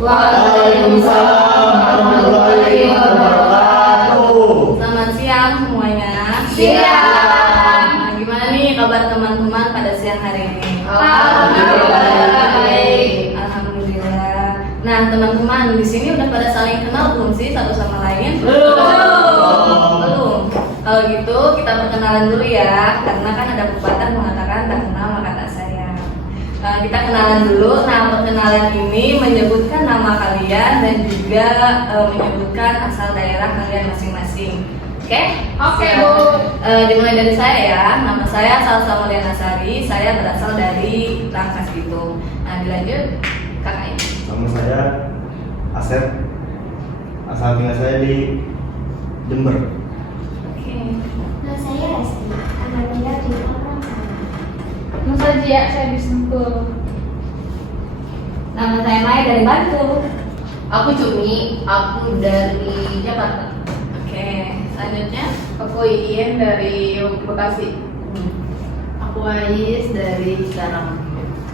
Waalaikumsalam warahmatullahi wabarakatuh. Selamat siang semuanya. Siang. Nah, gimana nih kabar teman-teman pada siang hari ini? Alhamdulillah baik. Alhamdulillah. Nah, teman-teman di sini udah pada saling kenal belum sih satu sama lain? Belum. Kalau gitu kita perkenalan dulu ya, karena kan ada pepatah mengatakan tak kenal maka tak sayang. Kita kenalan dulu. Nah, perkenalan ini menyebutkan nama kalian dan juga menyebutkan asal daerah kalian masing-masing. Oke? Oke, Bu. Dimulai dari saya ya. Nama saya Salsa Mulyana Sari. Saya berasal dari Rangkas Bitung. Nah, dilanjut kakak ini. Nama saya Asep. Asal tinggal saya di Jember. Oke. Nama saya Resti, anak tinggal di orang sana. Nama saya Jia, saya di Sentul. Nama saya Maya dari Bandung. Aku Cumi, aku dari Jakarta. Oke. Selanjutnya. Aku Iin dari Bekasi. Aku Ais dari Cikarang.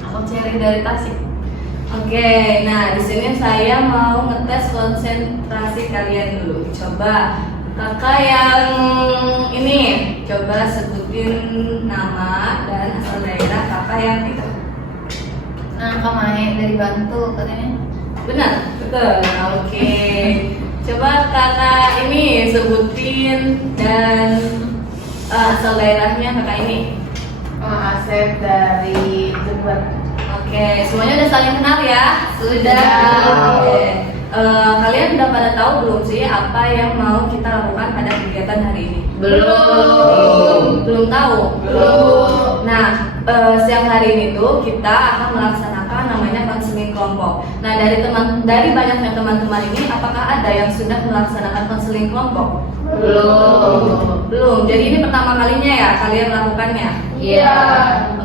Aku Ceri dari Tasik. Oke, nah di sini saya mau ngetes konsentrasi kalian dulu. Coba kakak yang ini, coba sebutin nama dan asal daerah kakak yang itu. Nah, Kak Mae dari Bantul katanya. Benar, betul. Oke, coba kakak ini sebutin dan asal daerahnya kakak ini. Asep dari Jember. Oke, semuanya udah saling kenal ya? Sudah. Oke. Kalian udah pada tahu belum sih apa yang mau kita lakukan pada kegiatan hari ini? Belum tahu? Belum. Nah, siang hari ini tuh kita akan melaksanakan namanya konseling kelompok. Nah, dari banyaknya teman-teman ini, apakah ada yang sudah melaksanakan konseling kelompok? Belum. Jadi ini pertama kalinya ya kalian melakukannya? Iya.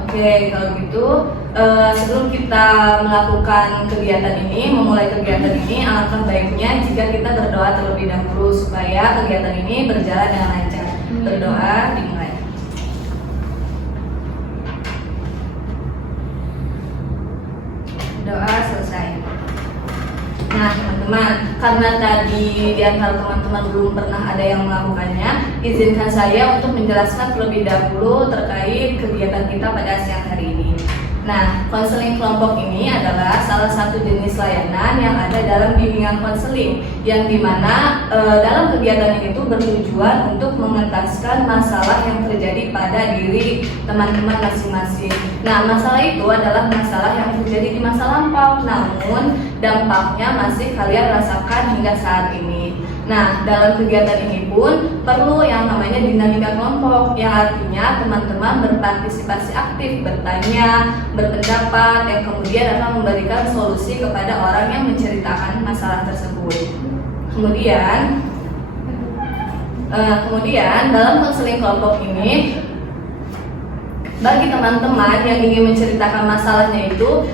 Oke, kalau gitu sebelum kita melakukan kegiatan ini, memulai kegiatan ini, alangkah baiknya jika kita berdoa terlebih dahulu supaya kegiatan ini berjalan dengan lancar. Berdoa dimulai. Doa selesai. Nah, teman-teman, karena tadi di antara teman-teman belum pernah ada yang melakukannya, izinkan saya untuk menjelaskan terlebih dahulu terkait kegiatan kita pada siang hari ini. Nah, konseling kelompok ini adalah salah satu jenis layanan yang ada dalam bimbingan konseling, yang dimana dalam kegiatan ini tuh bertujuan untuk mengentaskan masalah yang terjadi pada diri teman-teman masing-masing. Nah, masalah itu adalah masalah yang terjadi di masa lampau, namun dampaknya masih kalian rasakan hingga saat ini. Nah, dalam kegiatan ini pun perlu yang namanya dinamika kelompok, yang artinya teman-teman berpartisipasi aktif, bertanya, berpendapat, yang kemudian akan memberikan solusi kepada orang yang menceritakan masalah tersebut. Kemudian dalam konseling kelompok ini, bagi teman-teman yang ingin menceritakan masalahnya itu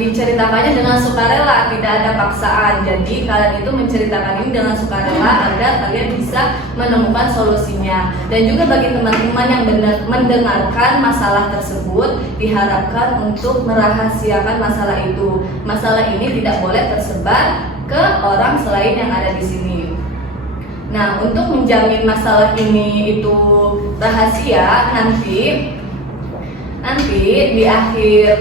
diceritakannya dengan sukarela, tidak ada paksaan. Jadi kalian itu menceritakan ini dengan sukarela agar kalian bisa menemukan solusinya. Dan juga bagi teman-teman yang mendengarkan masalah tersebut, diharapkan untuk merahasiakan masalah itu. Masalah ini tidak boleh tersebar ke orang selain yang ada di sini. Nah, untuk menjamin masalah ini itu rahasia, nanti di akhir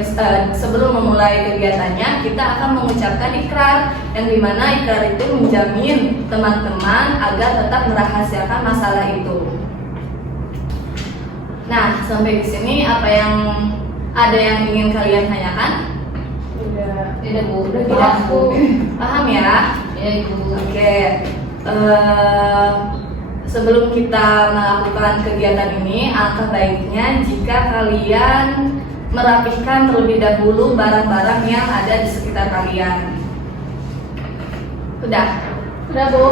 sebelum memulai kegiatannya kita akan mengucapkan ikrar, yang dimana ikrar itu menjamin teman-teman agar tetap merahasiakan masalah itu. Nah, sampai di sini ada yang ingin kalian tanyakan? Tidak, Bu. Udah Paham ya? Ya, Ibu. Oke. Sebelum kita melakukan kegiatan ini, alangkah baiknya jika kalian merapihkan terlebih dahulu barang-barang yang ada di sekitar kalian. Udah, Bu.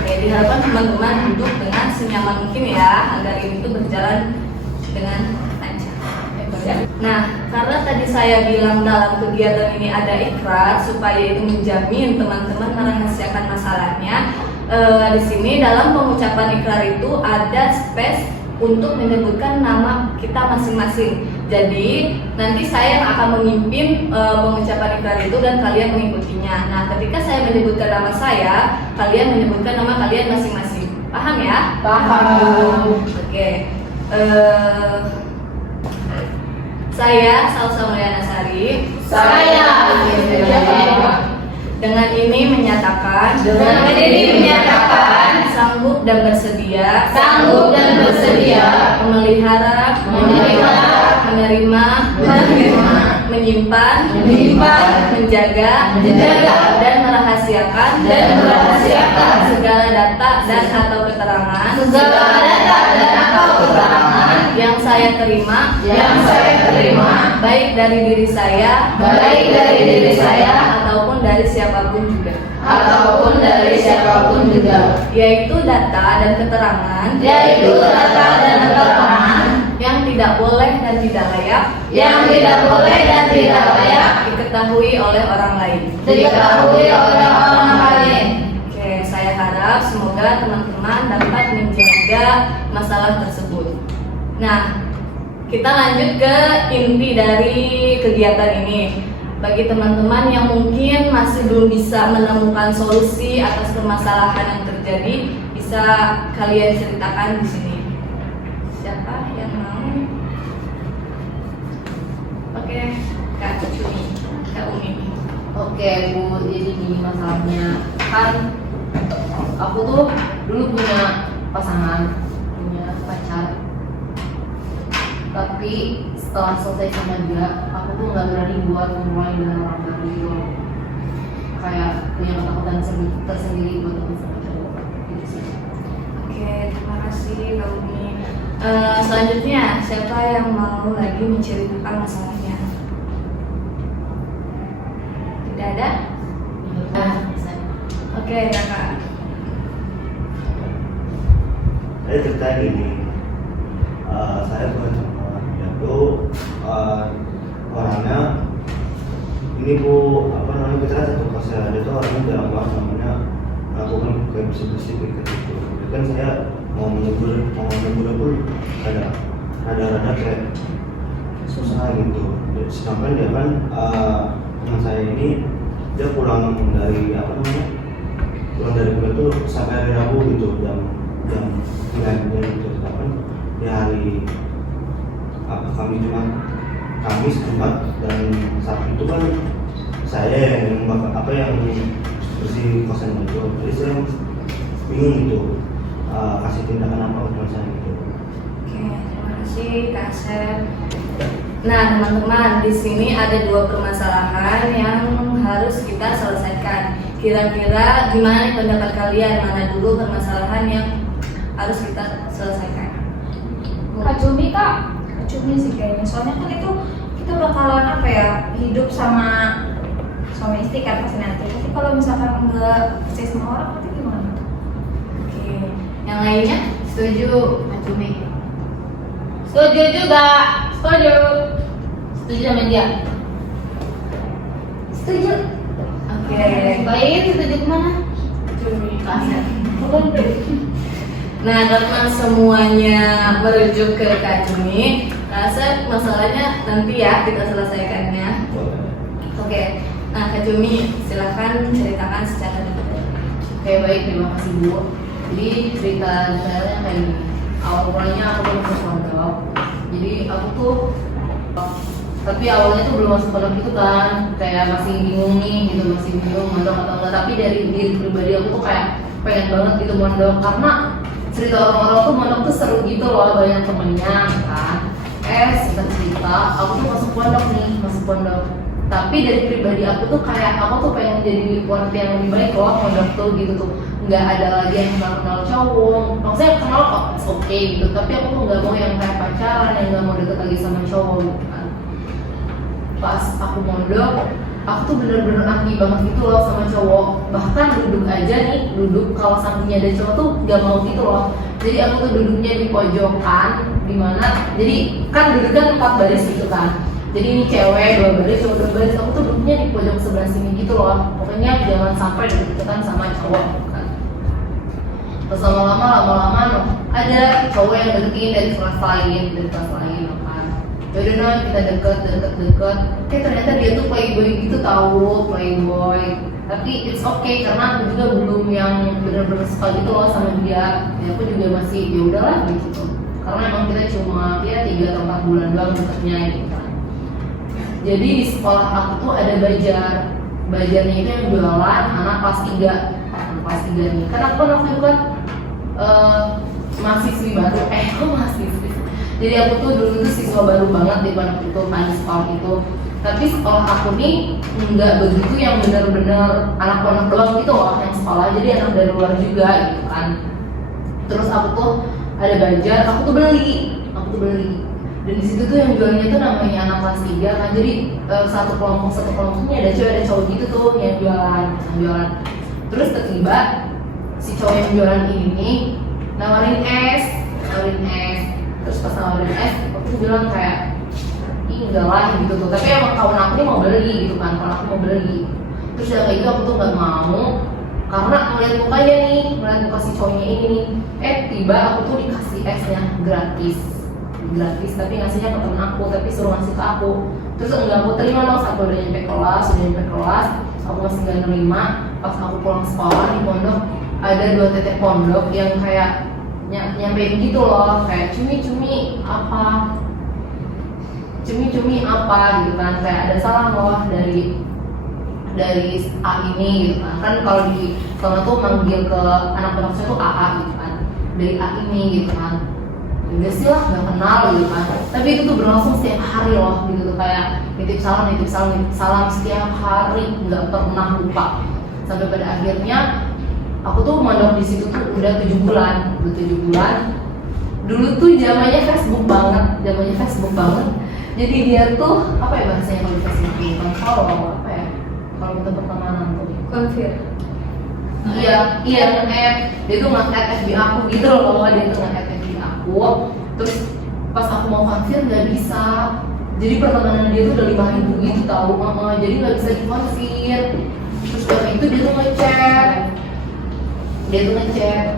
Oke, diharapkan teman-teman duduk dengan senyaman mungkin ya, agar ini tuh berjalan dengan lancar. Nah, karena tadi saya bilang dalam kegiatan ini ada ikrar supaya itu menjamin teman-teman merahasiakan masalahnya. Di sini dalam pengucapan ikrar itu ada space untuk menyebutkan nama kita masing-masing. Jadi nanti saya yang akan memimpin pengucapan ikrar itu dan kalian mengikutinya. Nah, ketika saya menyebutkan nama saya, kalian menyebutkan nama kalian masing-masing. Paham ya? Paham. Oke. Saya Salsa Mulyana Sari. Saya Dengan ini menyatakan sanggup dan bersedia memelihara, menerima, menyimpan, menjaga, dan merahasiakan segala data dan atau keterangan yang saya terima baik dari diri saya ataupun dari siapapun juga, yaitu data dan keterangan yang tidak boleh dan tidak layak diketahui oleh orang lain. Oke, saya harap semoga teman-teman dapat menjaga masalah tersebut. Nah, kita lanjut ke inti dari kegiatan ini. Bagi teman-teman yang mungkin masih belum bisa menemukan solusi atas permasalahan yang terjadi, bisa kalian ceritakan di sini. Siapa yang mau? Oke, Kak Umi. Oke Bu, jadi gini masalahnya. Kan aku tuh dulu punya pasangan, punya pacar. Tapi setelah selesai sama dia, aku tuh nggak berani buat memulai dengan orang baru gitu. Kayak punya ketakutan tersendiri buat ketemu sama cowok gitu sih. Oke, terima kasih Kak Umi. Selanjutnya, siapa yang mau lagi menceritakan masalahnya? Tidak ada? Oke, Kakak. Saya cerita gini, saya bukan itu orangnya ini Bu, apa namanya, kita satu kosan, dia tuh orangnya jarang banget namanya melakukan kayak bersih-bersih kayak gitu. Kan saya mau menegur pun rada kayak susah gitu. Sedangkan dia kan teman saya ini dia pulang dari kuliah tuh sampai hari Rabu gitu, jam 9 gitu. Sedangkan di hari Kamis, Jumat, dan Sabtu itu kan saya yang bersih kosan itu. Jadi saya bingung gitu, kasih tindakan apa ke teman saya gitu. Oke, terima kasih Kak Asep. Nah, teman-teman, di sini ada dua permasalahan yang harus kita selesaikan. Kira-kira gimana nih pendapat kalian? Mana dulu permasalahan yang harus kita selesaikan? Kak Cumi sih kayaknya, soalnya kan itu kita bakalan hidup sama suami istri kan pasti nanti. Tapi kalau misalkan enggak percaya sama orang nanti gimana? Oke, yang lainnya? Setuju, Kak Cumi. Setuju juga. Setuju sama dia. Setuju. Oke. Baik, setuju kemana? Kasar. Nah, karena semuanya merujuk ke Kak Juni, rasa masalahnya nanti ya kita selesaikannya. Oke. Nah, Kak Juni, silahkan ceritakan secara detail. Oke, baik, terima kasih Bu. Jadi cerita detailnya kayak gini. Awal mulanya aku belum masuk pondok. Jadi aku tuh tapi awalnya tuh belum masuk pondok gitu kan, kayak masih bingung mondok atau enggak. Tapi dari diri pribadi aku tuh kayak pengen banget gitu mondok, karena cerita orang-orang tuh mondok tuh seru gitu loh, banyak temennya kan. Singkat cerita, aku tuh masuk pondok. Tapi dari pribadi aku tuh kayak aku tuh pengen jadi wanita yang lebih baik loh, pondok tuh gitu tuh. Nggak ada lagi yang kenal cowok, maksudnya kenal oke gitu, tapi aku tuh nggak mau yang kayak pacaran, yang nggak mau deket lagi sama cowok gitu kan. Pas aku mondok, aku tuh bener-bener anti banget gitu loh sama cowok. Bahkan duduk kalau sampingnya ada cowok tuh nggak mau gitu loh. Jadi aku tuh duduknya di pojokan, dimana jadi kan duduknya 4 baris gitu kan. Jadi ini cewek 2 baris, cowok 2 baris, aku tuh duduknya di pojok sebelah sini gitu loh. Pokoknya jangan sampai deket-deketan sama cowok kan. Terus lama-lama ada cowok yang deketin dari kelas lain kan. Yaudah nah kita deket. Ternyata dia tuh playboy gitu tahu, playboy. Tapi it's okay karena aku juga belum yang benar-benar suka gitu loh sama dia. Ya aku juga masih ya udahlah gitu. Karena emang kita cuma ya 3 atau 4 bulan doang deketnya gitu kan. Jadi di sekolah aku tuh ada bajarnya itu yang jualan anak kelas 3 nih. Karena aku waktu itu kan mahasiswi baru, mahasiswi. Jadi aku tuh dulu tuh siswa baru banget di waktu itu kan di sekolah itu. Tapi sekolah aku nih nggak begitu yang benar-benar anak-anak doang gitu loh yang sekolah. Jadi anak dari luar juga gitu kan. Terus aku tuh ada bajar, aku tuh beli. Dan di situ tuh yang jualnya tuh namanya anak kelas 3 kan. Jadi satu kelompoknya ada cewek ada cowok gitu tuh yang jualan. Terus tiba-tiba si cowok yang jualan ini nawarin es. Terus pas nawarin es, aku bilang kayak enggak lah gitu tuh. Tapi emang kawan aku nih mau beli gitu kan, kawan aku mau beli. Terus ya kayak gitu aku tuh nggak mau karena ngeliat mukanya nih, ngeliat muka si cowoknya ini nih. Tiba aku tuh dikasih esnya gratis, tapi ngasihnya ke temen aku, tapi suruh ngasih ke aku. Terus enggak aku terima dong, saat udah nyampe kelas, aku masih nggak nerima. Pas aku pulang sekolah di pondok, ada 2 teteh pondok yang kayak nyampein gitu loh, kayak cumi apa gitu kan, kayak ada salam loh dari A ini gitu kan kalau di sana tuh manggil ke anak-anak saya tuh AA gitu kan, dari A ini gitu kan. Udah sih lah nggak kenal gitu kan, tapi itu tuh berlangsung setiap hari loh gitu tuh, kayak nitip salam setiap hari, nggak pernah lupa. Sampai pada akhirnya aku tuh mondok di situ tuh udah 7 bulan. Dulu tuh zamannya Facebook banget. Jadi dia tuh apa ya bahasanya kalau di Facebook itu? Kalau apa ya? Kalau kita pertemanan tuh Konfir. Iya nge-add. Dia tuh nge-add FB aku gitu loh, dia tuh nge-add FB aku. Terus pas aku mau konfir nggak bisa. Jadi pertemanan dia tuh udah 5.000 gitu tahu, jadi nggak bisa dikonfir. Terus dari itu dia tuh ngechat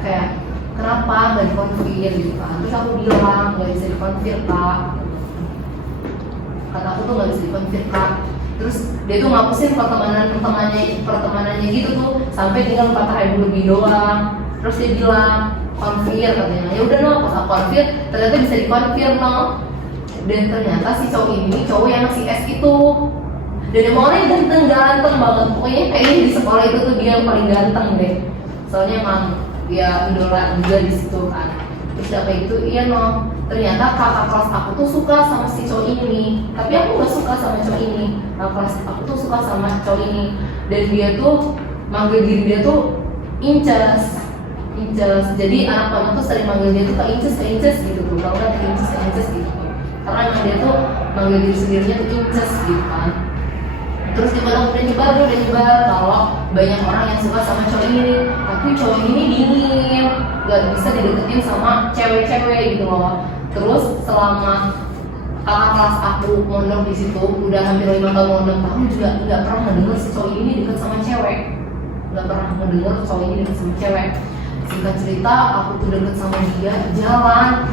kayak kenapa nggak dikonfir gitu kan. Terus aku bilang nggak bisa dikonfir kak, kata aku tuh nggak bisa dikonfir kak. Terus dia tuh ngapusin pertemanannya gitu tuh sampai tinggal 4 hari lebih doang. Terus dia bilang konfir katanya, ya udah no, pas aku konfir ternyata bisa dikonfir no. Dan ternyata si cowok yang ngasih es itu, dan emang orangnya ganteng banget. Pokoknya kayaknya di sekolah itu tuh dia yang paling ganteng deh. Soalnya emang ya idola juga di situ kan. Terus kayak gitu, iya no. Ternyata kakak kelas aku tuh suka sama si cowok ini, tapi aku gak suka sama cowok ini. Kakak kelas aku tuh suka sama cowok ini, dan dia tuh manggil diri dia tuh Inces. Jadi anak-anak tuh sering manggil dia tuh ke Inces gitu tuh, kalau nggak Inces gitu. Karena emang dia tuh manggil diri sendirinya tuh Inces gitu kan. Terus udah nyebar kalau banyak orang yang suka sama cowok ini, tapi cowok ini dingin, nggak bisa dideketin sama cewek-cewek gitu loh. Terus selama kakak kelas aku mondok di situ udah hampir 5 tahun juga nggak pernah ngedenger si cowok ini deket sama cewek, Singkat cerita aku tuh deket sama dia, jalan,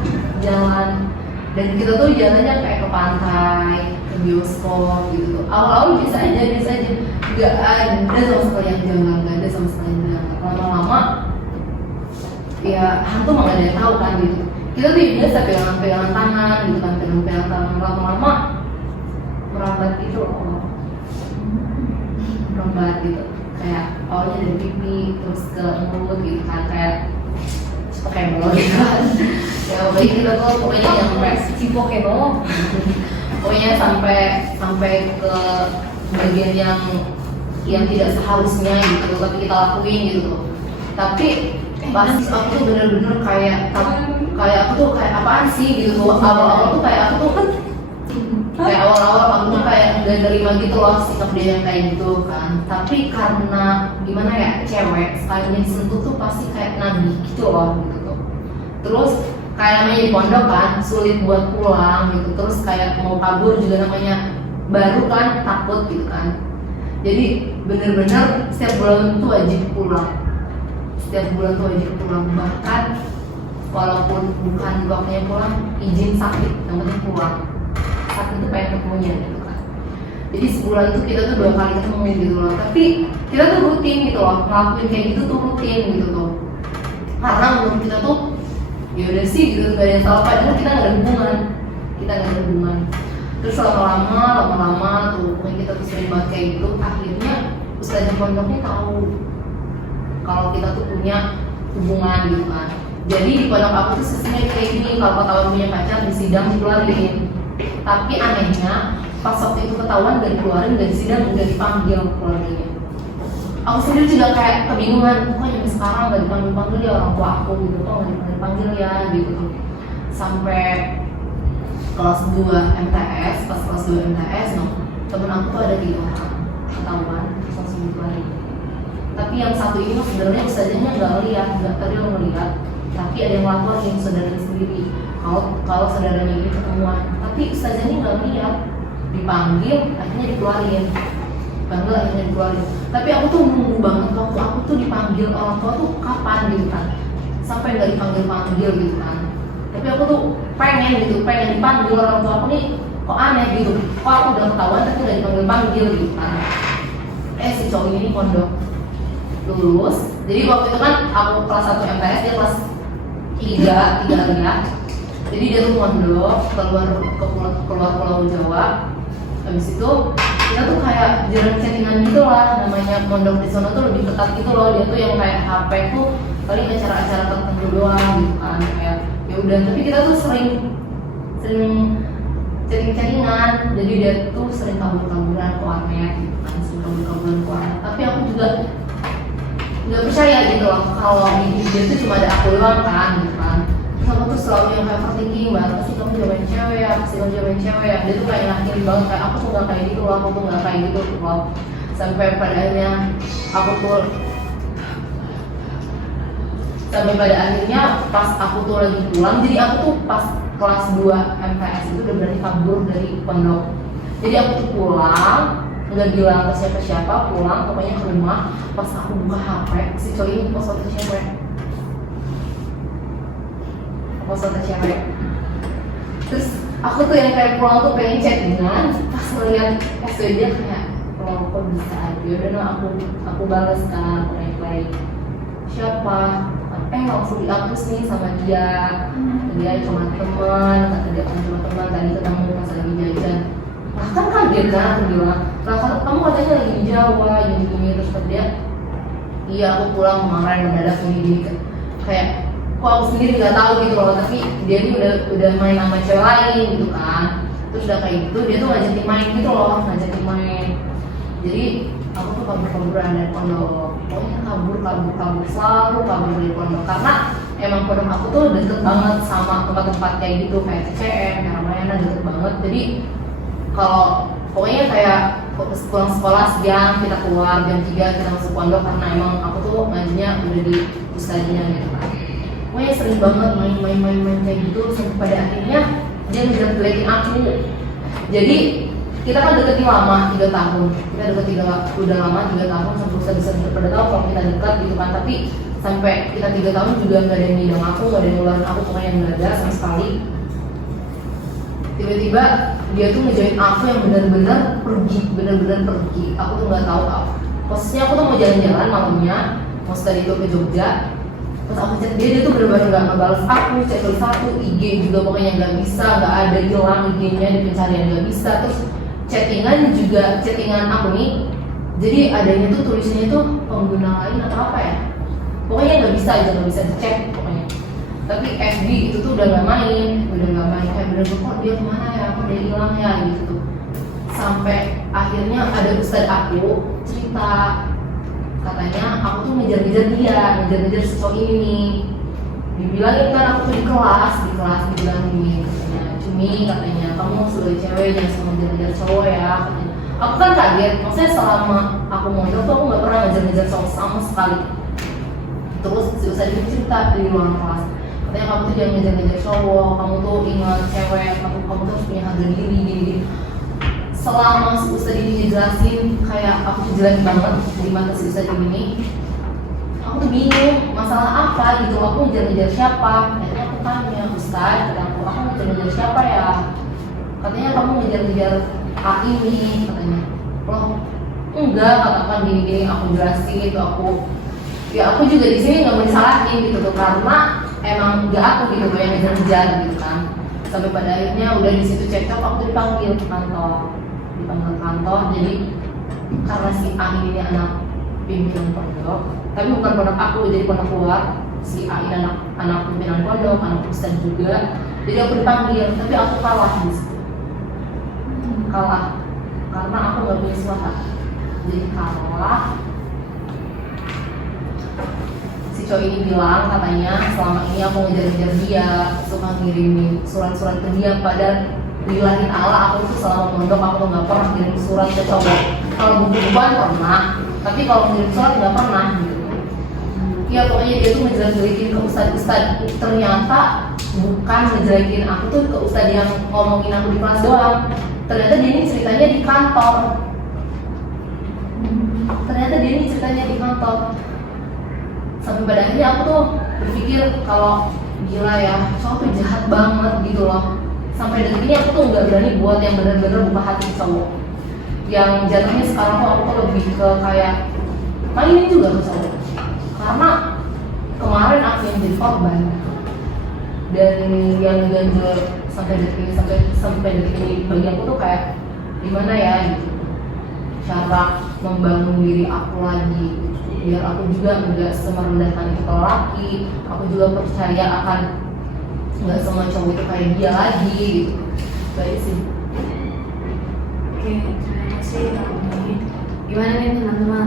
dan kita tuh jalannya kayak ke pantai, ke bioskop gitu tuh. Awal-awal biasa aja, nggak ada sama sekali yang jalan, lama-lama ya hantu mah nggak ada yang tahu kan gitu. Kita tuh biasa pegangan tangan gitu kan, pegangan tangan, lama-lama merambat gitu loh, gitu. Kayak awalnya dari pipi terus ke mulut gitu kan, kayak Pokemon gitu kan. Ya pokoknya kita tuh pokoknya yang si Pokemon pokoknya sampai ke bagian yang tidak seharusnya gitu, tapi kita lakuin gitu tuh. Tapi pas aku tuh bener-bener kayak aku tuh kayak apaan sih gitu tuh. Awal-awal tuh kayak aku tuh kan kayak awal-awal aku tuh kayak gak terima gitu loh sikap dia yang kayak gitu kan. Tapi karena gimana ya, cewek sekalinya disentuh tuh pasti kayak nabi gitu loh gitu tuh. Terus kayak namanya di pondok kan sulit buat pulang gitu. Terus kayak mau kabur juga namanya baru kan, takut gitu kan. Jadi bener-bener setiap bulan tuh wajib pulang. setiap bulan tuh wajib pulang, bahkan walaupun bukan waktunya pulang, izin sakit, yang penting pulang. Sakit itu pengen ketemunya gitu kan. Jadi sebulan itu kita tuh 2 kali ketemu gitu loh. Tapi kita tuh rutin gitu loh, ngelakuin kayak gitu tuh rutin gitu tuh. Karena menurut kita tuh ya udah sih gitu, gak ada yang salah, padahal kita nggak ada hubungan, Terus lama-lama tuh pokoknya kita tuh sering banget kayak gitu. Akhirnya ustadzah pondoknya tahu kalau kita tuh punya hubungan gitu kan. Jadi di pondok aku tuh sistemnya kayak gini, kalau ketahuan punya pacar di sidang dikeluarin. Tapi anehnya pas waktu itu ketahuan gak dikeluarin, dari sidang udah dipanggil keluarganya. Aku sendiri juga kayak kebingungan, kok sampai sekarang gak dipanggil ya orang tua aku gitu, kok gak dipanggil ya gitu. Sampai kelas 2 MTS, pas kelas 2 MTS, temen aku tuh ada 3 orang ketahuan, terus langsung dikeluarin. Tapi yang satu ini sebenarnya ustazahnya nggak lihat, nggak terlalu ngelihat, tapi ada yang lapor yang saudaranya sendiri. Kalau saudaranya ini ketemuan, tapi ustazahnya nggak lihat, dipanggil, akhirnya dikeluarin. Tapi aku tuh nunggu banget waktu aku tuh dipanggil orang tua tuh kapan gitu kan, sampai nggak dipanggil gitu kan. Tapi aku tuh pengen dipanggil orang tua aku nih, kok aneh gitu, kok aku udah ketahuan tapi nggak dipanggil gitu kan. Si cowok ini pondok lulus, jadi waktu itu kan aku kelas 1 MTS, dia kelas 3 ya. Jadi dia tuh pondok keluar Pulau Jawa. Habis itu kita tuh kayak jarang chattingan gitu lah, namanya pondok di sana tuh lebih ketat gitu loh. Dia tuh yang kayak HP tuh paling acara-acara tertentu doang gitu kan, kayak ya udah. Tapi kita tuh sering chattingan, jadi dia tuh sering kabur-kaburan ke warnet gitu kan, tapi aku juga nggak percaya gitu loh kalau di dia tuh cuma ada aku doang kan gitu kan. Terus aku tuh selalu yang kayak overthinking banget, pasti kamu jawaban cewek ya, dia tuh kayak yakin banget kayak aku tuh nggak kayak gitu loh, sampai pada akhirnya pas aku tuh lagi pulang, jadi aku tuh pas kelas 2 MTS itu udah berani kabur dari pondok. Jadi aku tuh pulang, nggak bilang ke siapa-siapa, pulang pokoknya ke rumah. Pas aku buka HP, si cowok ini post foto cewek. Terus aku tuh yang kayak pulang tuh pengen chattingan, pas ngeliat SW dia kayak, oh kok bisa aja. Yaudah aku balas kan, reply siapa? Langsung dihapus nih sama dia. Dia cuma teman, kata dia kan cuma teman, tadi ketemu pas lagi jajan. Kan kaget kan, aku bilang, kamu katanya lagi di Jawa, gini. Terus kata dia, iya aku pulang kemarin mendadak gini. Kayak kok aku sendiri nggak tahu gitu loh, tapi dia ini udah main sama cewek lain gitu kan. Terus udah kayak gitu, dia tuh ngajakin main gitu loh, jadi aku tuh kabur-kaburan dari pondok. Pokoknya kabur, selalu kabur dari pondok, karena emang pondok aku tuh deket banget sama tempat-tempat kayak gitu, kayak CCM, kayak Ramayana, deket banget. Jadi kalau pokoknya kayak pulang sekolah siang kita keluar, jam 3 kita masuk pondok, karena emang aku tuh ngajinya udah di ustadznya gitu kan. Pokoknya sering banget main kayak gitu, sampai pada akhirnya dia ngejelek-jelekin aku. Jadi kita kan deketin lama 3 tahun, udah lama 3 tahun, sampai ustadz pada tahu kalau kita dekat gitu kan. Tapi sampai kita 3 tahun juga nggak ada yang ngidang aku, nggak ada yang ngeluarin aku, pokoknya nggak ada sama sekali. Tiba-tiba dia tuh ngejoin aku yang benar-benar pergi. Aku tuh nggak tahu apa. Posisinya aku tuh mau jalan-jalan malamnya, mau study tour ke Jogja. Pas aku chat dia tuh benar-benar nggak ngebales aku, chat satu, IG juga pokoknya nggak bisa, nggak ada, hilang IG-nya di pencarian nggak bisa. Terus chattingan aku nih, jadi adanya tuh tulisannya tuh pengguna lain atau apa ya? Pokoknya nggak bisa dicek pokoknya. Tapi FB itu tuh udah nggak main, kayak bener-bener kok dia kemana ya, kok dia hilang ya gitu tuh. Sampai akhirnya ada ustadz aku cerita, katanya aku tuh ngejar si cowok ini nih. Dibilangin kan aku tuh di kelas dibilangin katanya, Cumi katanya kamu sebagai cewek jangan sama ngejar cowok ya katanya. Aku kan kaget, maksudnya selama aku mondok tuh aku nggak pernah ngejar cowok sama sekali. Terus si ustadz itu cerita di ruang kelas, katanya kamu tuh jangan ngejar cowok, kamu tuh ingat cewek, kamu tuh harus punya harga diri gini. Selama si ustadz ini ngejelasin kayak aku tuh jelek banget di mata si ustadz ini, aku tuh bingung masalah apa gitu, aku ngejar-ngejar siapa. Akhirnya aku tanya, Ustaz, kata aku ngejar-ngejar siapa ya? Katanya kamu ngejar-ngejar A ini, katanya. Loh, enggak, katakan gini-gini, aku jelasin itu aku juga di sini nggak mau disalahin gitu tuh, karena emang nggak aku gitu loh yang ngejar-ngejar gitu kan. Sampai pada akhirnya udah di situ cekcok, aku dipanggil ke kantor. Jadi karena si A ini anak pimpinan pondok, tapi bukan pondok aku, jadi pondok luar. Si A ini anak pimpinan pondok, anak ustaz juga. Jadi aku dipanggil, tapi aku kalah di situ. Kalah karena aku nggak punya suara. Jadi kalah. Si cowok ini bilang katanya selama ini aku ngejar-ngejar dia, suka ngirimin surat-surat ke dia, padahal bilahin Allah aku tuh selama mondok aku tuh nggak pernah kirim surat ke cowok. Kalau buku-bukuan pernah, tapi kalau ngirim surat nggak pernah gitu. Ya pokoknya dia tuh ngejelek-jelekin ke ustad. Ternyata bukan ngejelekin aku tuh ke ustad yang ngomongin aku di kelas doang. Ternyata dia ini ceritanya di kantor. Sampai pada akhirnya aku tuh berpikir kalau gila ya, cowok tuh jahat banget gitu loh. Sampai detik ini aku tuh nggak berani buat yang benar-benar buka hati cowok. Yang jatuhnya sekarang tuh aku tuh lebih ke kayak mainin juga ke cowok. Karena kemarin aku yang jadi korban dan yang ganjel sampai detik ini bagi aku tuh kayak gimana ya gitu, cara membangun diri aku lagi biar aku juga nggak semerendahkan itu lelaki. Aku juga percaya akan nggak semua cowok itu kayak dia lagi gitu. Baik sih. Oke, terima kasih Kak Umi. Gimana nih teman-teman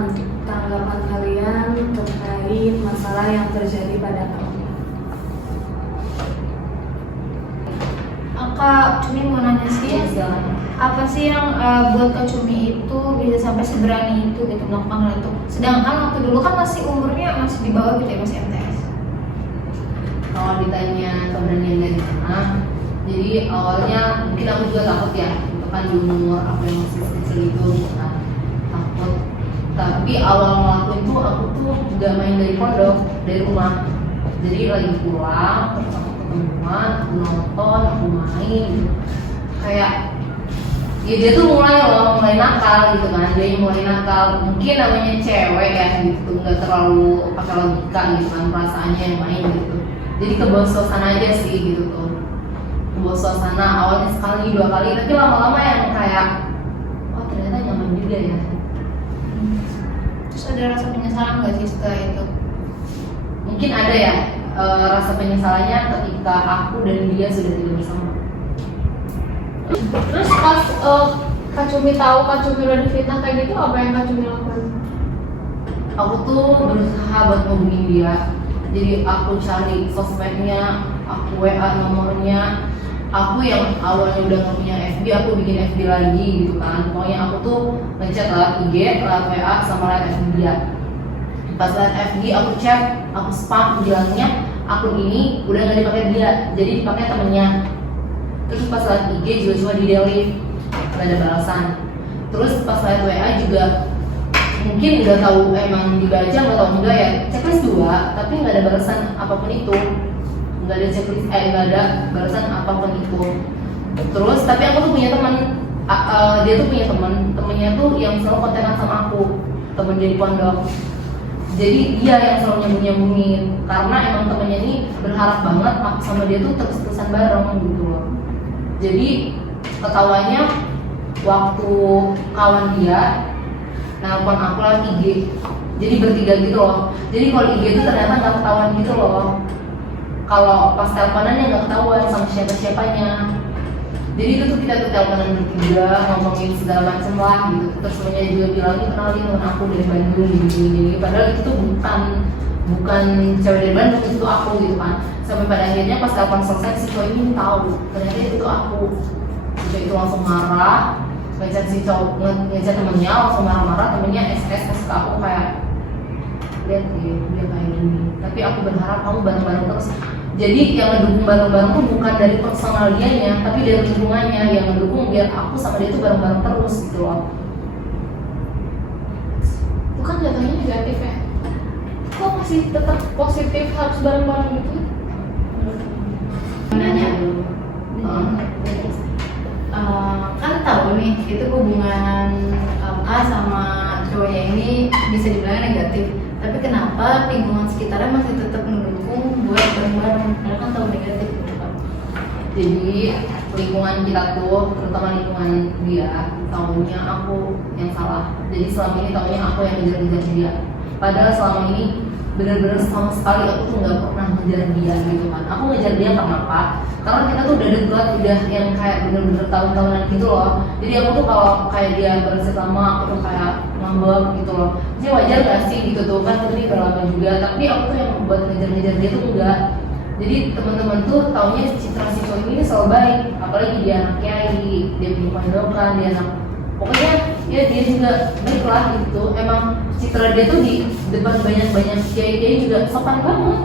tanggapan kalian terkait masalah yang terjadi pada Kak Umi? Kak Cumi mau nanya sih, apa sih yang buat Kak Cumi itu bisa sampai seberani itu gitu melakukan hal itu? Sedangkan waktu dulu kan masih umurnya masih di bawah gitu ya, masih MTS. Kalau ditanya keberanian dari mana, jadi awalnya mungkin aku juga takut ya, itu kan di umur aku yang masih kecil itu kan takut. Tapi awal ngelakuin tuh aku tuh gak main dari pondok, dari rumah. Jadi lagi pulang, terus aku ketemuan, aku nonton, aku main gitu. Kayak ya dia tuh mulai nakal gitu kan, dia mulai nakal. Mungkin namanya cewek ya gitu, nggak terlalu pakai logika gitu kan, perasaannya yang main gitu. Jadi kebawa suasana aja sih gitu tuh, kebawa suasana awalnya sekali 2 kali, tapi lama-lama yang kayak oh ternyata nyaman juga ya. Terus ada rasa penyesalan nggak sih setelah itu? Mungkin ada ya rasa penyesalannya ketika aku dan dia sudah tidak bersama. Terus pas Kak Cumi tahu Kak Cumi udah difitnah kayak gitu, apa yang Kak Cumi lakukan? Aku tuh berusaha buat ngubungin dia. Jadi aku cari sosmednya, aku WA nomornya. Aku yang awalnya udah gak punya FB, aku bikin FB lagi gitu kan. Pokoknya aku tuh ngechat lewat IG, lewat WA, sama lewat FB dia. Pas lewat FB aku chat, aku spam bilangnya akun ini udah gak dipakai dia, jadi dipakai temennya. Terus pas lewat IG juga cuma di delete, gak ada balasan. Terus pas lewat WA juga mungkin nggak tahu emang dibaca nggak tahu enggak ya, checklist 2 tapi nggak ada balasan apapun itu, nggak ada checklist nggak ada balasan apapun itu. Terus tapi aku tuh punya teman, dia tuh punya temennya tuh yang selalu kontekan sama aku, temen dia di pondok. Jadi dia yang selalu nyambungin karena emang temennya ini berharap banget aku sama dia tuh terus-terusan bareng gitu loh. Jadi ketawanya waktu kawan dia nelpon aku lewat IG, jadi bertiga gitu loh. Jadi kalau IG itu ternyata nggak ketahuan gitu loh. Kalau pas teleponannya nggak ketahuan sama siapa-siapanya. Jadi itu tuh kita tuh teleponan bertiga, ngomongin segala macem lah gitu. Terus semuanya juga bilangin kenalin teman aku dari Bandung gini. Padahal itu tuh bukan cewek dari Bandung, itu tuh aku gitu kan. Sampai pada akhirnya pas telepon selesai si cowok ini tahu ternyata itu tuh aku. Si cowok itu langsung marah. Ngechat si cowok, ngechat temennya langsung marah-marah, temennya SMS ke aku kayak lihat dia kayak gini, tapi aku berharap kamu bareng-bareng terus. Jadi yang ngedukung bareng-bareng tuh bukan dari personal dianya, tapi dari lingkungannya yang ngedukung biar aku sama dia tuh bareng-bareng terus gitu loh. Bukan jatuhnya negatif ya? Kok masih tetap positif harus bareng-bareng gitu? Nanya dulu. Kan tahu nih itu hubungan A sama cowoknya ini bisa dibilang negatif, tapi kenapa lingkungan sekitarnya masih tetap mendukung buat bareng-bareng? Karena kan tahu negatif gitu kan. Jadi lingkungan kita tuh, terutama lingkungan dia, tahunya aku yang salah. Jadi selama ini tahunya aku yang ngejar-ngejar dia. Padahal selama ini bener-bener sama sekali aku tuh nggak pernah ngejar dia gitu kan. Aku ngejar dia karena apa? Karena kita tuh udah dekat, udah yang kayak bener-bener tahun-tahunan gitu loh. Jadi aku tuh kalau kayak dia berset lama, aku tuh kayak ngambek gitu loh. Jadi wajar gak sih gitu tuh kan, tapi udah lama juga. Tapi aku tuh yang buat ngejar-ngejar dia tuh enggak. Jadi teman-teman tuh taunya citra si cowok ini selalu baik, apalagi dia anak kiai, dia punya pandokan, dia anak pokoknya ya dia juga baik lah gitu. Emang citra dia tuh di depan banyak kiai juga sopan banget.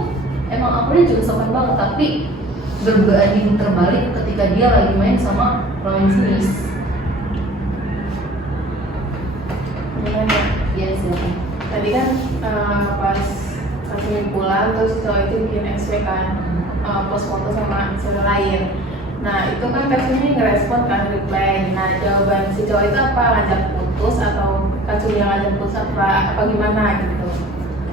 Emang aku juga sopan banget, tapi berbanding terbalik ketika dia lagi main sama lawan jenis. Gimana? Iya silakan. Tadi kan pas kami pulang terus cowok itu bikin SW kan, post foto sama cewek lain. Nah itu kan Kacumi ngerespon kan, reply. Nah jawaban si cowok itu apa? Ngajak putus atau Kacumi yang ngajak putus apa gimana gitu?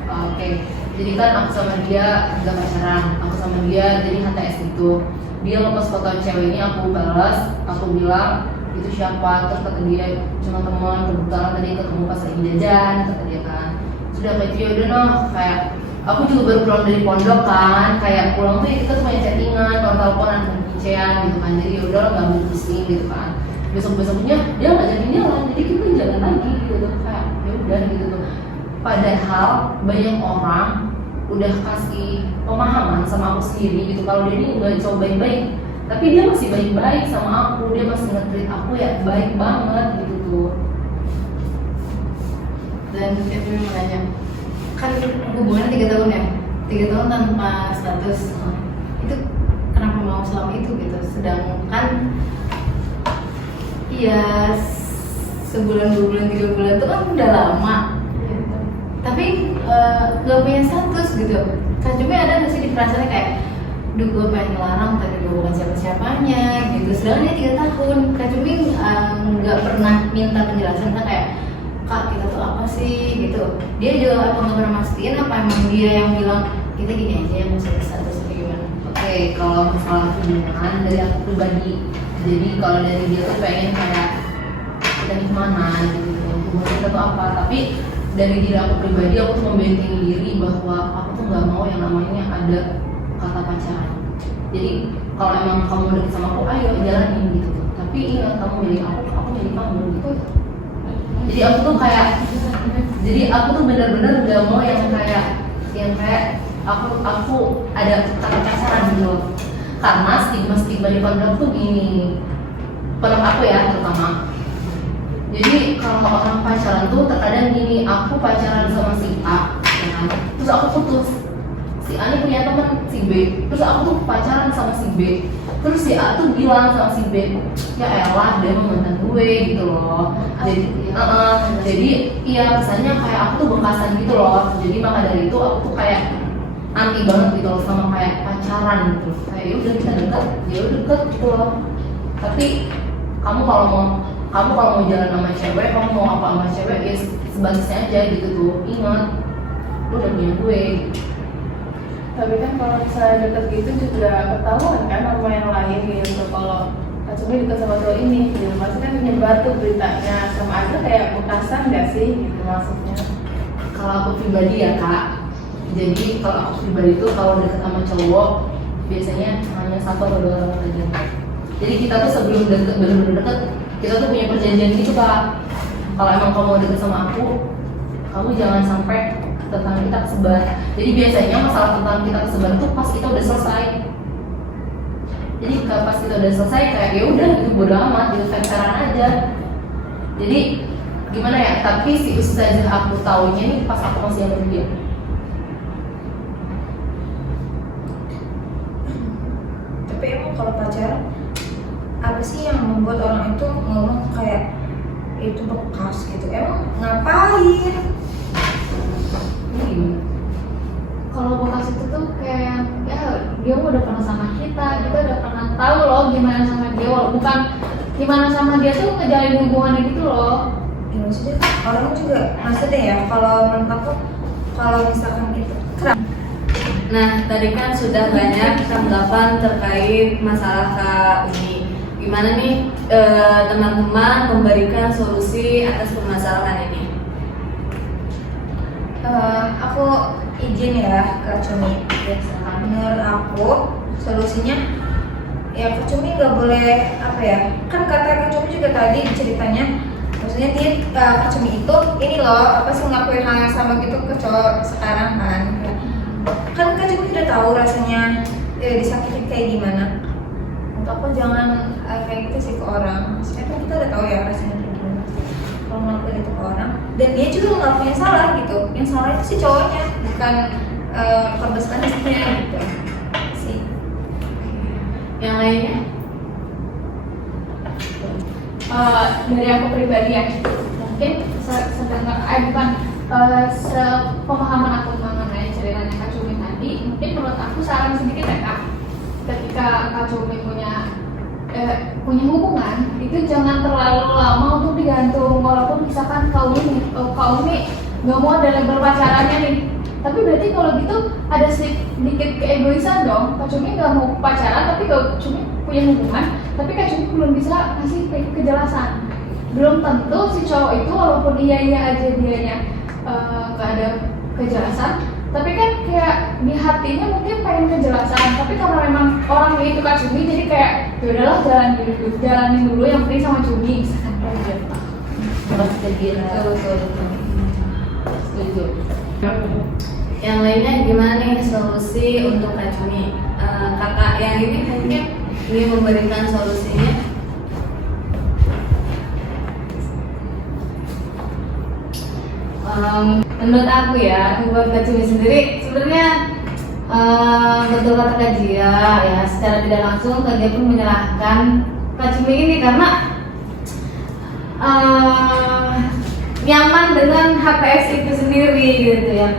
Oke. Jadi kan aku sama dia gak pacaran, aku sama dia jadi HTS gitu. Dia ngepost foto cewek ini, aku balas, aku bilang itu siapa, terus kata dia cuma teman, kebetulan tadi ketemu pas lagi jajan, kata dia kan. Sudah kayak itu yaudah noh, kayak aku juga baru pulang dari pondok kan, kayak pulang tuh ya kita cuma chattingan, teleponan, kecean gitu kan. Jadi yaudah nggak mutusin gitu kan. Besoknya dia ngajakin jalan, jadi kita jalan lagi gitu tuh, kayak yaudah gitu tuh. Padahal banyak orang udah kasih pemahaman sama aku sendiri gitu kalau dia ini udah coba baik-baik, tapi dia masih baik-baik sama aku, dia masih nge-treat aku ya baik banget gitu tuh. Dan itu mau nanya, kan hubungan 3 tahun ya, 3 tahun tanpa status, itu kenapa mau selama itu gitu? Sedangkan iya sebulan, 2 bulan, 3 bulan itu kan udah lama, tapi gak punya status gitu. Kan cuma ada nggak sih di perasaannya kayak, duh gue pengen ngelarang tapi gue bukan siapa-siapanya gitu. Sedangkan dia 3 tahun, Kak Cumi nggak pernah minta penjelasan kan, kayak kak kita tuh apa sih gitu. Dia juga apa nggak pernah mastiin apa emang dia yang bilang kita gini aja yang mesti status atau gimana? Oke, kalau masalah hubungan dari aku pribadi, jadi kalau dari dia tuh pengen kayak kita ini kemana gitu, hubungan kita tuh apa, tapi dari diri aku pribadi aku tuh membentengi diri bahwa aku tuh nggak mau yang namanya ada kata pacaran. Jadi kalau emang kamu deket sama aku, ayo jalanin gitu. Tapi ingat kamu milik aku milik kamu gitu. Jadi aku tuh kayak, jadi aku tuh bener-bener nggak mau yang kayak aku ada kata pacaran gitu. Karena stigma di pondok tuh gini, pondok aku ya terutama. Jadi kalau orang pacaran tuh terkadang gini, aku pacaran sama si A, ya kan? Terus aku putus. Si A ini punya teman si B, terus aku tuh pacaran sama si B. Terus si A tuh bilang sama si B, ya elah dia mau mantan gue gitu loh. Jadi iya kesannya kayak aku tuh bekasan gitu loh. Jadi maka dari itu aku tuh kayak anti banget gitu loh sama kayak pacaran gitu. Kayak ya udah kita dekat, ya udah deket gitu loh. Tapi kamu kalau mau jalan sama cewek, kamu mau apa sama cewek, ya sebagisnya aja gitu tuh. Ingat, lu udah punya gue. Tapi kan kalau misalnya deket gitu juga ketahuan kan sama yang lain gitu. Kalau Kacumi deket sama cowok ini gitu, pasti kan menyebar tuh beritanya. Sama aja kayak bekasan gak sih gitu maksudnya? Kalau aku pribadi ya kak, jadi kalau aku pribadi tuh kalau deket sama cowok biasanya hanya 1 atau 2 orang aja. Jadi kita tuh sebelum deket, bener-bener deket, kita tuh punya perjanjian gitu kak. Kalau emang kamu mau deket sama aku, kamu jangan sampai tentang kita kesebar. Jadi biasanya masalah tentang kita kesebar tuh pas kita udah selesai. Jadi pas kita udah selesai kayak ya udah gitu bodo amat, gitu pacaran aja. Jadi gimana ya? Tapi si ustazah aku taunya nih pas aku masih ada dia. Tapi emang kalau pacaran apa sih yang membuat orang itu ngomong kayak itu bekas gitu? Emang ngapain? Ini gimana? udah pernah sama kita udah pernah tahu loh gimana sama dia, bukan gimana sama dia tuh ngejalin hubungan gitu loh. Ya, maksudnya kan orang juga maksudnya ya kalau menurut aku kalau misalkan gitu kerap. Nah, tadi kan sudah banyak tanggapan terkait masalah Kak Umi. Gimana nih teman-teman memberikan solusi atas permasalahan ini? Aku izin ya Kak Cumi. Menurut aku solusinya ya Kak Cumi nggak boleh apa ya, kan kata Kak Cumi juga tadi ceritanya, maksudnya dia Kak Cumi itu ini loh apa sih ngelakuin hal yang sama gitu ke cowok sekarang kan Kak Cumi udah tahu rasanya disakitin kayak gimana. Untuk aku jangan kayak gitu sih ke orang, maksudnya kan kita udah tahu ya rasanya kayak gimana kalau ngelakuin itu ke orang, dan dia juga nggak punya salah gitu, yang salah itu si cowoknya bukan korban istrinya gitu sih. Yang lainnya? Dari aku pribadi ya, mungkin sepemahaman aku mengenai ceritanya Kak Cumi tadi, mungkin menurut aku saran sedikit ya Kak, ketika Kak Cumi punya hubungan itu jangan terlalu lama untuk digantung. Walaupun misalkan Kak Umi nggak mau ada label pacarannya nih, tapi berarti kalau gitu ada sedikit keegoisan dong. Kak Cumi nggak mau pacaran tapi Kak Cumi punya hubungan, tapi Kak Cumi belum bisa kasih kejelasan. Belum tentu si cowok itu walaupun iya aja dianya nggak ada kejelasan, tapi kan kayak di hatinya mungkin pengen kejelasan, tapi karena memang orangnya itu Kak Cumi jadi kayak ya udahlah jalanin dulu yang penting sama Cumi misalkan kayak gitu. Setuju. Yang lainnya gimana nih solusi untuk Kak Cumi? Kakak yang ini mungkin ingin memberikan solusinya. Menurut aku ya, buat Kak Cumi sendiri sebenarnya betul kata Kak Gia ya, secara tidak langsung Kak Gia pun menyalahkan Kak Cumi ini karena nyaman dengan HPS itu sendiri gitu ya.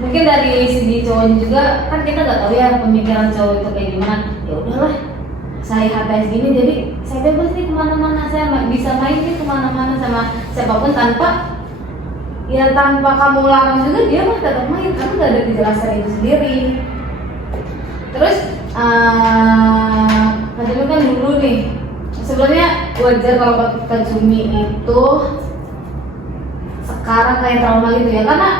Mungkin dari segi cowoknya juga kan kita nggak tahu ya pemikiran cowok itu kayak gimana. Ya udahlah, saya HPS gini jadi saya bebas nih kemana-mana, saya bisa main nih kemana-mana sama siapapun tanpa kamu larang juga, dia mah tetap main karena nggak ada kejelasan itu sendiri. Terus Kak Cumi kan dulu nih sebenarnya wajar kalau Kak Cumi itu sekarang kayak trauma gitu ya, karena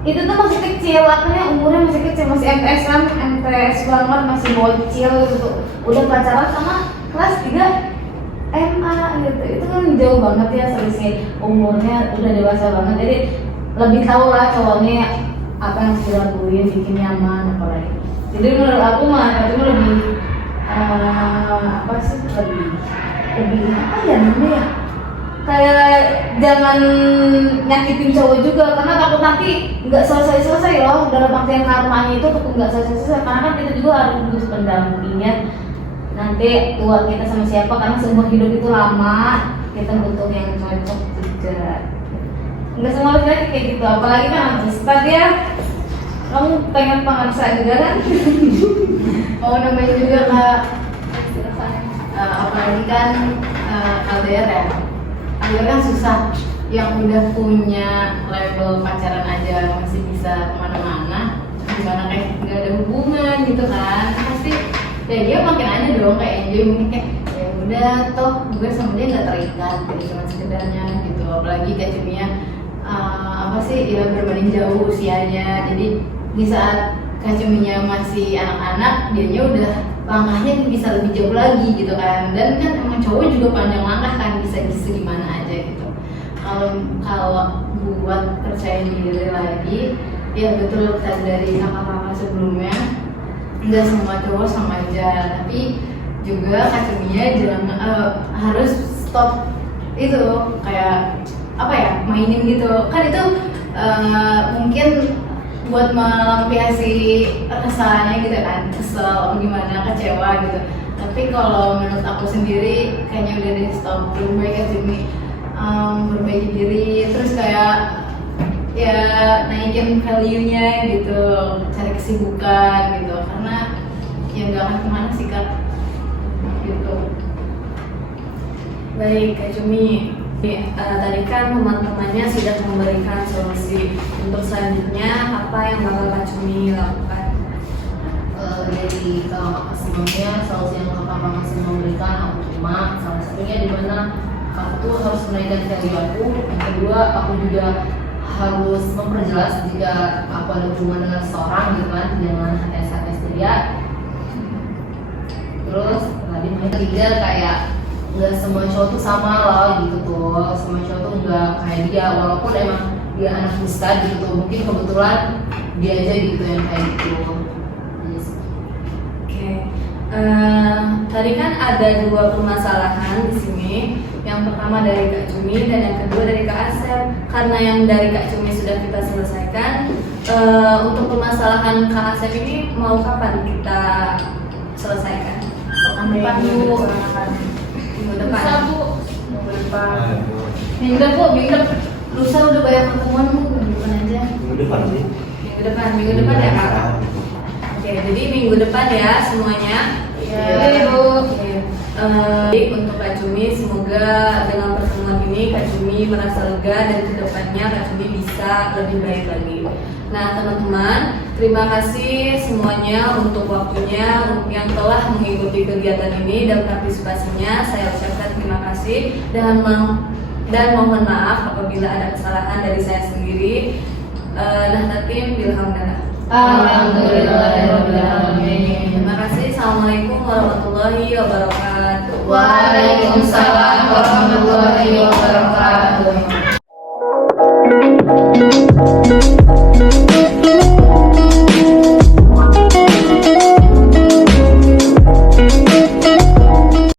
itu tuh masih kecil, artinya umurnya masih kecil, masih MTS kan, MTS banget, masih bocil gitu, udah pacaran sama kelas 3 MA gitu, itu kan jauh banget ya selisih umurnya, udah dewasa banget, jadi lebih tahu lah cowoknya apa yang harus dilakuin, bikin nyaman apalagi. Jadi menurut aku mah cuma lebih apa sih, lebih apa ya namanya, kayak jangan nyakitin cowok juga, karena takut nanti nggak selesai loh dalam artian karmanya itu, takut nggak selesai karena kan kita juga harus butuh pendampingan nanti tua kita sama siapa, karena seumur hidup itu lama, kita butuh yang cocok juga. Nggak semua laki-laki kayak gitu, apalagi kan Amistad ya, kamu pengen pengarsa juga kan mau namanya juga Kak, apalagi kan LDR ya, LDR kan susah, yang udah punya label pacaran aja masih bisa kemana-mana, gimana kayak nggak ada hubungan gitu kan, pasti ya dia makin aja dong kayak enjoy, mungkin kayak ya udah toh gue sama dia nggak terikat, jadi cuma sekedarnya gitu. Apalagi Kak Cumi apa sih ya, berbanding jauh usianya, jadi di saat Kak Cuminya masih anak-anak, dianya udah langkahnya bisa lebih jauh lagi gitu kan, dan kan emang cowok juga panjang langkah kan, bisa gimana aja gitu. Kalau buat percaya diri lagi, ya betul tadi dari kakak-kakak sebelumnya, nggak semua cowok sama aja, tapi juga Kak Cuminya jangan harus stop itu kayak apa ya, mainin gitu kan, itu mungkin buat melampiasi kesannya gitu kan, kesel gimana, kecewa gitu. Tapi kalau menurut aku sendiri kayaknya udah di stop, lebih baik Kak Cumi perbaiki diri, terus kayak ya naikin value-nya gitu, cari kesibukan gitu, karena ya nggak akan kemana sih Kak. Gitu. Baik Kak Cumi, tadi kan teman-temannya sudah memberikan solusi. Untuk selanjutnya apa yang bakal Kak Cumi lakukan? Jadi kakak sebelumnya solusi yang kakak masih memberikan aku cuma salah satunya di mana aku tuh harus menaikkan value aku. Yang kedua aku juga harus memperjelas jika aku ada hubungan dengan seseorang gitu kan, dengan HTS dia. Terus tadi yang ketiga kayak nggak semua cowok tuh sama loh gitu tuh, semua cowok tuh nggak kayak dia walaupun emang dia anak ustad gitu tuh, mungkin kebetulan dia aja gitu yang kayak gitu. Tadi kan ada dua permasalahan di sini. Yang pertama dari Kak Cumi dan yang kedua dari Kak Asep. Karena yang dari Kak Cumi sudah kita selesaikan, untuk permasalahan Kak Asep ini mau kapan kita selesaikan? Depan dulu. Minggu depan. Bisa Bu. Minggu depan. Minggu depan Bu, minggu depan. Lusa udah banyak pertemuan Bu, minggu depan aja. Minggu depan sih. Minggu depan ya Kak. Oke, jadi minggu depan ya semuanya. Iya, Bu. Jadi untuk Kak Cumi, semoga dengan pertemuan ini Kak Cumi merasa lega dan kedepannya Kak Cumi bisa lebih baik lagi. Nah teman-teman, terima kasih semuanya untuk waktunya yang telah mengikuti kegiatan ini dan partisipasinya. Saya ucapkan terima kasih dan mohon maaf apabila ada kesalahan dari saya sendiri. Nahtatim bilhamdulillah. Alhamdulillahirobbilalamin. Terima kasih. Assalamualaikum warahmatullahi wabarakatuh. Waalaikumsalam warahmatullahi wabarakatuh.